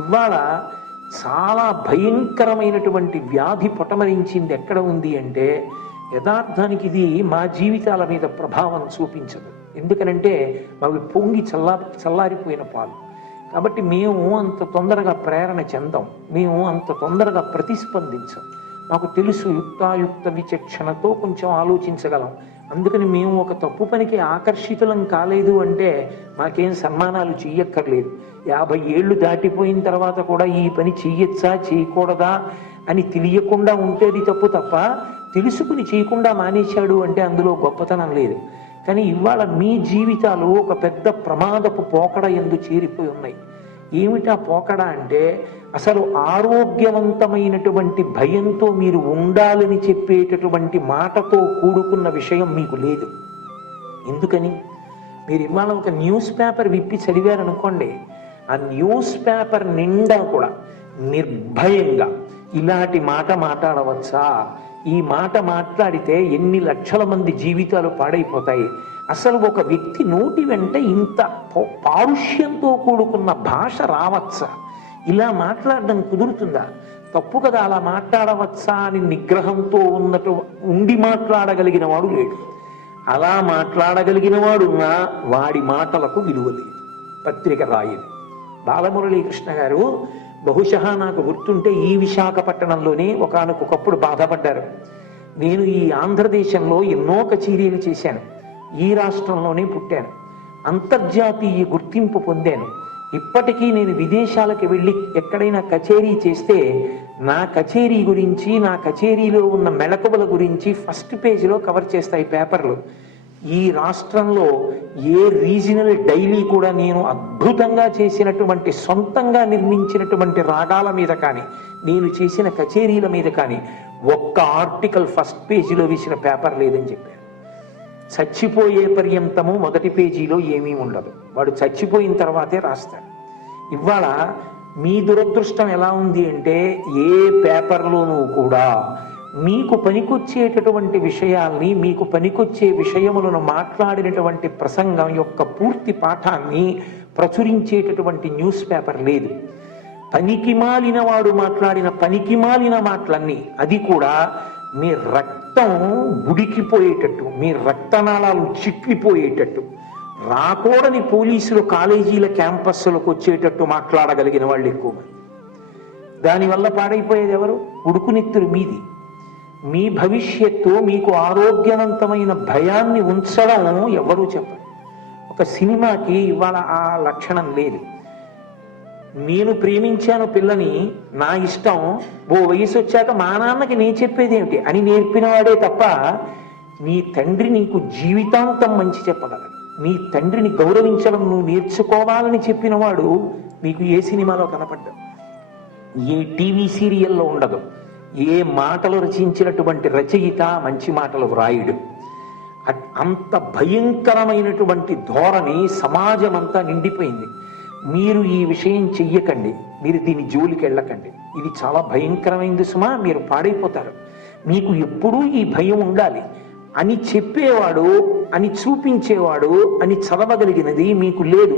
ఇవాళ చాలా భయంకరమైనటువంటి వ్యాధి పొటమరించింది ఎక్కడ ఉంది అంటే, యథార్థానికి ఇది మా జీవితాల మీద ప్రభావం చూపించదు. ఎందుకనంటే అవి పొంగి చల్లారిపోయిన పాలు. కాబట్టి మేము అంత తొందరగా ప్రేరణ చెందాం, మేము అంత తొందరగా ప్రతిస్పందించాం. మాకు తెలుసు యుక్తాయుక్త విచక్షణతో కొంచెం ఆలోచించగలం. అందుకని మేము ఒక తప్పు పనికి ఆకర్షితులం కాలేదు అంటే మాకేం సన్మానాలు చెయ్యక్కర్లేదు. 50 ఏళ్ళు దాటిపోయిన తర్వాత కూడా ఈ పని చెయ్యొచ్చా చేయకూడదా అని తెలియకుండా ఉంటేది తప్పు తప్ప, తెలుసుకుని చేయకుండా మానేశాడు అంటే అందులో గొప్పతనం లేదు. కానీ ఇవాళ మీ జీవితాలు ఒక పెద్ద ప్రమాదపు పోకడ ఎందు చేరిపోయి ఉన్నాయి. ఏమిటా పోకడ అంటే, అసలు ఆరోగ్యవంతమైనటువంటి భయంతో మీరు ఉండాలని చెప్పేటటువంటి మాటతో కూడుకున్న విషయం మీకు లేదు. ఎందుకని? మీరు ఇవాళ ఒక న్యూస్ పేపర్ విప్పి చదివారనుకోండి, ఆ న్యూస్ పేపర్ నిండా కూడా నిర్భయంగా ఇలాంటి మాట మాట్లాడవచ్చా, ఈ మాట మాట్లాడితే ఎన్ని లక్షల మంది జీవితాలు పాడైపోతాయి, అసలు ఒక వ్యక్తి నోటి వెంట ఇంత పారుష్యంతో కూడుకున్న భాష రావచ్చా, ఇలా మాట్లాడడం కుదురుతుందా, తప్పు కదా అలా మాట్లాడవచ్చా అని నిగ్రహంతో ఉండి మాట్లాడగలిగిన వాడు లేడు. అలా మాట్లాడగలిగిన వాడున్నా వాడి మాటలకు విలువ లేదు. పత్రిక రాయదు. బాలమురళీకృష్ణ గారు బహుశా నాకు గుర్తుంటే ఈ విశాఖపట్టణంలోనే ఒకానొకప్పుడు బాధపడ్డారు. నేను ఈ ఆంధ్రదేశంలో ఎన్నో కచేరీలు చేశాను, ఈ రాష్ట్రంలోనే పుట్టాను, అంతర్జాతీయ గుర్తింపు పొందాను. ఇప్పటికీ నేను విదేశాలకు వెళ్ళి ఎక్కడైనా కచేరీ చేస్తే నా కచేరీ గురించి, నా కచేరీలో ఉన్న మెళకువల గురించి ఫస్ట్ పేజీలో కవర్ చేస్తాయి పేపర్లు. ఈ రాష్ట్రంలో ఏ రీజనల్ డైలీ కూడా నేను అద్భుతంగా చేసినటువంటి, సొంతంగా నిర్మించినటువంటి రాగాల మీద కానీ, నేను చేసిన కచేరీల మీద కానీ ఒక్క ఆర్టికల్ ఫస్ట్ పేజీలో వేసిన పేపర్ లేదని చెప్పారు. చచ్చిపోయే పర్యంతము మొదటి పేజీలో ఏమీ ఉండదు, వాడు చచ్చిపోయిన తర్వాతే రాస్తాడు. ఇవాళ మీ దురదృష్టం ఎలా ఉంది అంటే, ఏ పేపర్లోనూ కూడా మీకు పనికొచ్చేటటువంటి విషయాల్ని, మీకు పనికొచ్చే విషయములను మాట్లాడినటువంటి ప్రసంగం యొక్క పూర్తి పాఠాన్ని ప్రచురించేటటువంటి న్యూస్ పేపర్ లేదు. పనికిమాలిన వాడు మాట్లాడిన పనికిమాలిన మాటలన్నీ, అది కూడా మీ రక్తం ఉడికిపోయేటట్టు, మీ రక్తనాళాలు చిట్లిపోయేటట్టు, రాకూడని పోలీసులు కాలేజీల క్యాంపస్లకు వచ్చేటట్టు మాట్లాడగలిగిన వాళ్ళు ఎక్కువ మంది. దానివల్ల పాడైపోయేది ఎవరు? ఉడుకునెత్తురు మీది. మీ భవిష్యత్తు, మీకు ఆరోగ్యవంతమైన భయాన్ని ఉంచడం ఎవరూ చెప్పరు. ఒక సినిమాకి ఇవాళ ఆ లక్షణం లేదు. నేను ప్రేమించాను పిల్లని, నా ఇష్టం, ఓ వయసు వచ్చాక మా నాన్నకి నేను చెప్పేది ఏమిటి అని నేర్పినవాడే తప్ప, నీ తండ్రి నీకు జీవితాంతం మంచి చెప్పగలడు, నీ తండ్రిని గౌరవించడం నువ్వు నేర్చుకోవాలని చెప్పినవాడు నీకు ఏ సినిమాలో కనపడ్డాడు, ఏ టీవీ సీరియల్లో ఉండదు, ఏ మాటలు రచించినటువంటి రచయిత మంచి మాటలు వ్రాయుడు. అంత భయంకరమైనటువంటి ధోరణి సమాజం అంతా నిండిపోయింది. మీరు ఈ విషయం చెయ్యకండి, మీరు దీని జోలికి వెళ్ళకండి, ఇది చాలా భయంకరమైంది సుమా, మీరు పాడైపోతారు. మీకు ఎప్పుడూ ఈ భయం ఉండాలి అని చెప్పేవాడు, అని చూపించేవాడు, అని చదవగలిగినది మీకు లేదు.